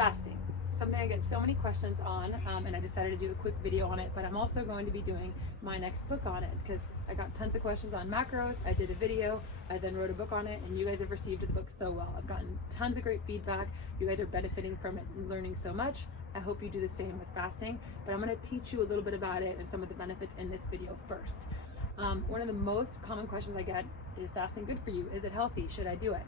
Fasting, something I get so many questions on, and I decided to do a quick video on it, but I'm also going to be doing my next book on it because I got tons of questions on macros. I did a video, I then wrote a book on it, and you guys have received the book so well. I've gotten tons of great feedback. You guys are benefiting from it and learning so much. I hope you do the same with fasting, but I'm going to teach you a little bit about it and some of the benefits in this video first. One of the most common questions I get is fasting good for you? Is it healthy? Should I do it?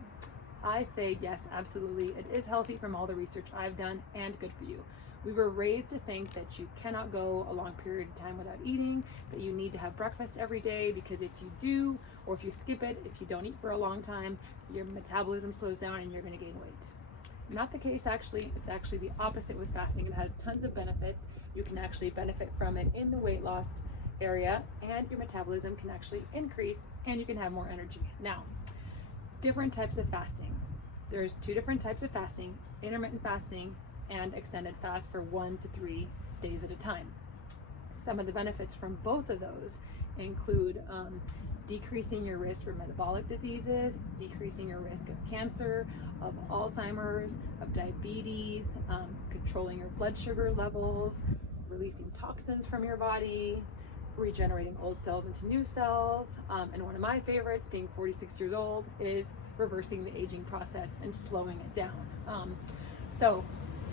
I say yes, absolutely. It is healthy from all the research I've done and good for you. We were raised to think that you cannot go a long period of time without eating, that you need to have breakfast every day because if you do, or if you skip it, if you don't eat for a long time, your metabolism slows down and you're going to gain weight. Not the case actually. It's actually the opposite with fasting. It has tons of benefits. You can actually benefit from it in the weight loss area and your metabolism can actually increase and you can have more energy. Now, different types of fasting. There's two different types of fasting, intermittent fasting and extended fast for 1 to 3 days at a time. Some of the benefits from both of those include decreasing your risk for metabolic diseases, decreasing your risk of cancer, of Alzheimer's, of diabetes, controlling your blood sugar levels, releasing toxins from your body, regenerating old cells into new cells, and one of my favorites, being 46 years old, is reversing the aging process and slowing it down. So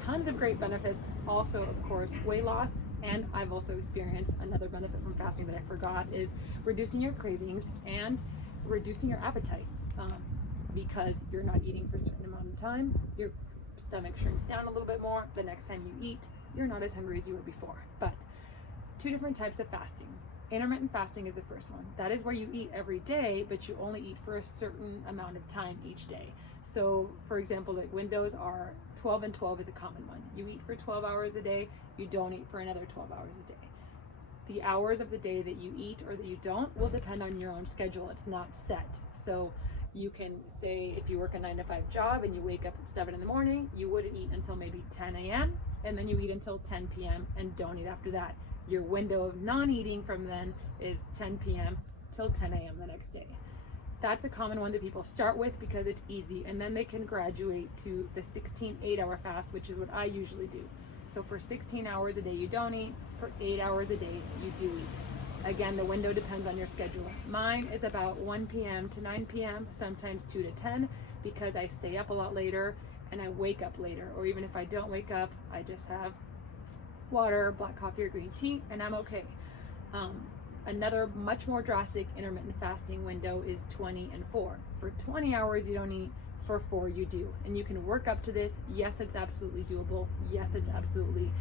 tons of great benefits. Also, of course, weight loss, and I've also experienced another benefit from fasting that I forgot is reducing your cravings and reducing your appetite, because you're not eating for a certain amount of time, your stomach shrinks down a little bit more. The next time you eat, you're not as hungry as you were before. But two different types of fasting. Intermittent fasting is the first one. That is where you eat every day, but you only eat for a certain amount of time each day. So for example, like windows are 12 and 12 is a common one. You eat for 12 hours a day, you don't eat for another 12 hours a day. The hours of the day that you eat or that you don't will depend on your own schedule. It's not set. So you can say if you work a 9-to-5 job and you wake up at 7 in the morning, you wouldn't eat until maybe 10 a.m. and then you eat until 10 p.m. and don't eat after that. Your window of non-eating from then is 10 p.m. till 10 a.m. the next day. That's a common one that people start with because it's easy, and then they can graduate to the 16 8-hour fast, which is what I usually do. So for 16 hours a day you don't eat, for 8 hours a day you do eat. Again, the window depends on your schedule. Mine is about 1 p.m. to 9 p.m., sometimes 2 to 10, because I stay up a lot later and I wake up later, or even if I don't wake up, I just have water, black coffee, or green tea, and I'm okay. Another much more drastic intermittent fasting window is 20 and 4. For 20 hours you don't eat, for 4 you do. And you can work up to this. Yes, it's absolutely doable. Yes, it's absolutely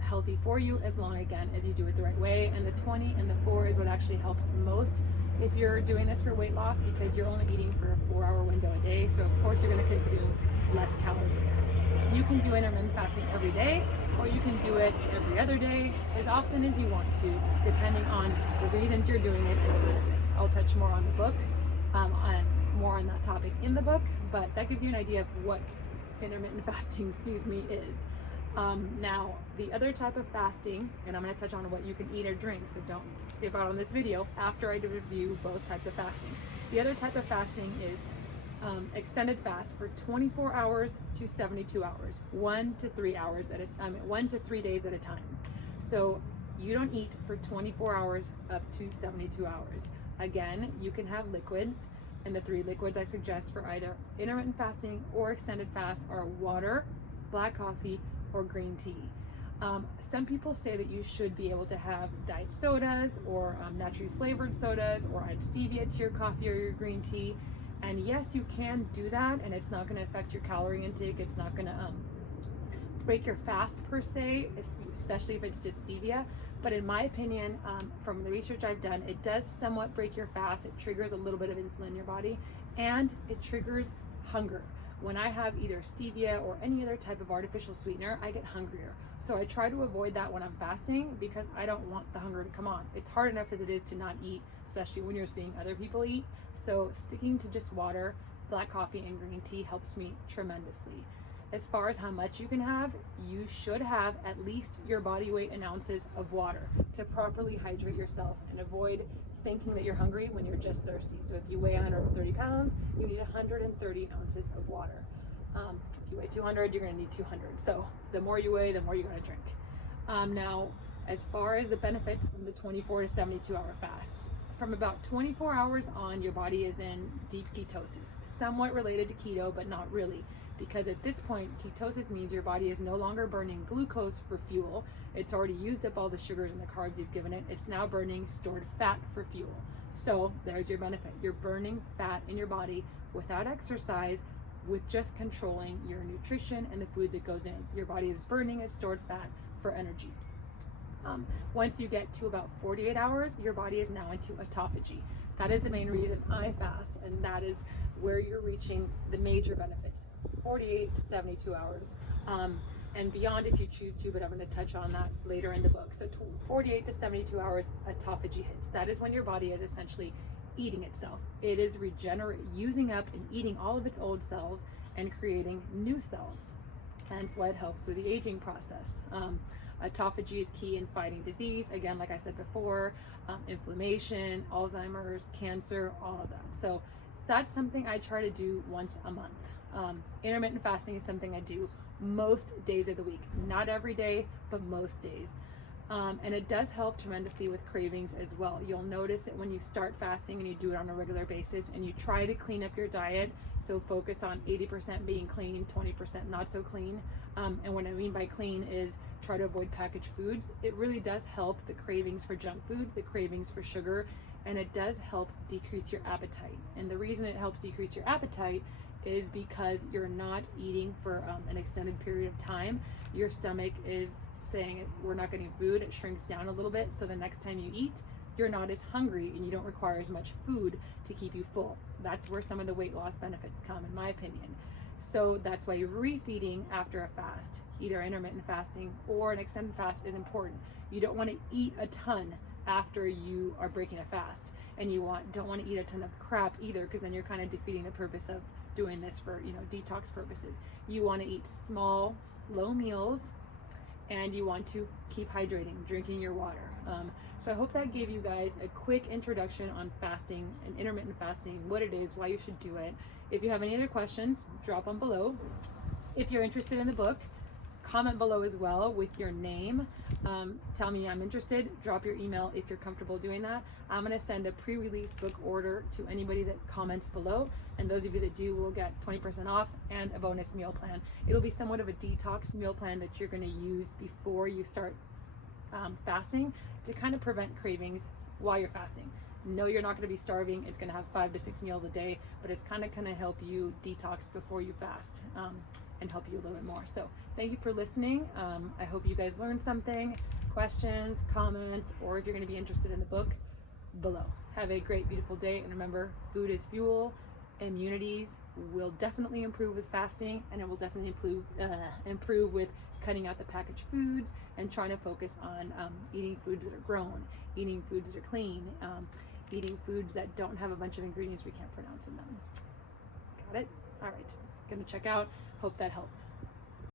healthy for you as long, again, as you do it the right way. And the 20 and the 4 is what actually helps most if you're doing this for weight loss, because you're only eating for a 4-hour window a day. So of course you're going to consume less calories. You can do intermittent fasting every day, or you can do it every other day, as often as you want to, depending on the reasons you're doing it and the benefits. I'll touch more on the book, more on that topic in the book, but that gives you an idea of what intermittent fasting, is. Now, the other type of fasting, and I'm going to touch on what you can eat or drink, so don't skip out on this video after I review both types of fasting. The other type of fasting is extended fast for 24 hours to 72 hours, 1 to 3 hours at a time, 1 to 3 days at a time. So you don't eat for 24 hours up to 72 hours. Again, you can have liquids, and the 3 liquids I suggest for either intermittent fasting or extended fast are water, black coffee, or green tea. Some people say that you should be able to have diet sodas or naturally flavored sodas, or add stevia to your coffee or your green tea. And yes, you can do that, and it's not going to affect your calorie intake. It's not going to break your fast per se, especially if it's just stevia. But in my opinion, from the research I've done, it does somewhat break your fast. It triggers a little bit of insulin in your body, and it triggers hunger. When I have either stevia or any other type of artificial sweetener, I get hungrier. So I try to avoid that when I'm fasting because I don't want the hunger to come on. It's hard enough as it is to not eat, especially when you're seeing other people eat. So sticking to just water, black coffee, and green tea helps me tremendously. As far as how much you can have, you should have at least your body weight in ounces of water to properly hydrate yourself and avoid thinking that you're hungry when you're just thirsty. So if you weigh 130 pounds, you need 130 ounces of water. If you weigh 200, you're going to need 200. So the more you weigh, the more you're going to drink. Now, as far as the benefits from the 24 to 72 hour fast, from about 24 hours on, your body is in deep ketosis, somewhat related to keto, but not really, because at this point, ketosis means your body is no longer burning glucose for fuel. It's already used up all the sugars and the carbs you've given it. It's now burning stored fat for fuel. So there's your benefit. You're burning fat in your body without exercise, with just controlling your nutrition and the food that goes in. Your body is burning its stored fat for energy. Once you get to about 48 hours, your body is now into autophagy. That is the main reason I fast, and that is where you're reaching the major benefits, 48 to 72 hours. And beyond if you choose to, but I'm going to touch on that later in the book. So 48 to 72 hours, autophagy hits. That is when your body is essentially eating itself. It is using up and eating all of its old cells and creating new cells. Hence why it helps with the aging process. Autophagy is key in fighting disease. Again, like I said before, inflammation, Alzheimer's, cancer, all of that. So that's something I try to do once a month. Intermittent fasting is something I do most days of the week. Not every day, but most days. And it does help tremendously with cravings as well. You'll notice that when you start fasting and you do it on a regular basis and you try to clean up your diet, so focus on 80% being clean, 20% not so clean. And what I mean by clean is try to avoid packaged foods. It really does help the cravings for junk food, the cravings for sugar, and it does help decrease your appetite. And the reason it helps decrease your appetite is because you're not eating for an extended period of time. Your stomach is saying we're not getting food, it shrinks down a little bit, so the next time you eat, you're not as hungry and you don't require as much food to keep you full. That's where some of the weight loss benefits come, in my opinion. So that's why refeeding after a fast, either intermittent fasting or an extended fast, is important. You don't want to eat a ton after you are breaking a fast, and you don't want to eat a ton of crap either, because then you're kind of defeating the purpose of doing this for, detox purposes. You want to eat small, slow meals, and you want to keep hydrating, drinking your water. So I hope that gave you guys a quick introduction on fasting and intermittent fasting, what it is, why you should do it. If you have any other questions, drop them below. If you're interested in the book, comment below as well with your name. Tell me I'm interested. Drop your email if you're comfortable doing that. I'm going to send a pre-release book order to anybody that comments below, and those of you that do will get 20% off and a bonus meal plan. It'll be somewhat of a detox meal plan that you're going to use before you start fasting to kind of prevent cravings while you're fasting. No, you're not going to be starving. It's going to have 5 to 6 meals a day, but it's kind of going to help you detox before you fast and help you a little bit more. So thank you for listening. I hope you guys learned something. Questions, comments, or if you're going to be interested in the book, below. Have a great, beautiful day. And remember, food is fuel. Immunities will definitely improve with fasting, and it will definitely improve with cutting out the packaged foods and trying to focus on eating foods that are grown, eating foods that are clean, eating foods that don't have a bunch of ingredients we can't pronounce in them. Got it? All right. Gonna check out. Hope that helped.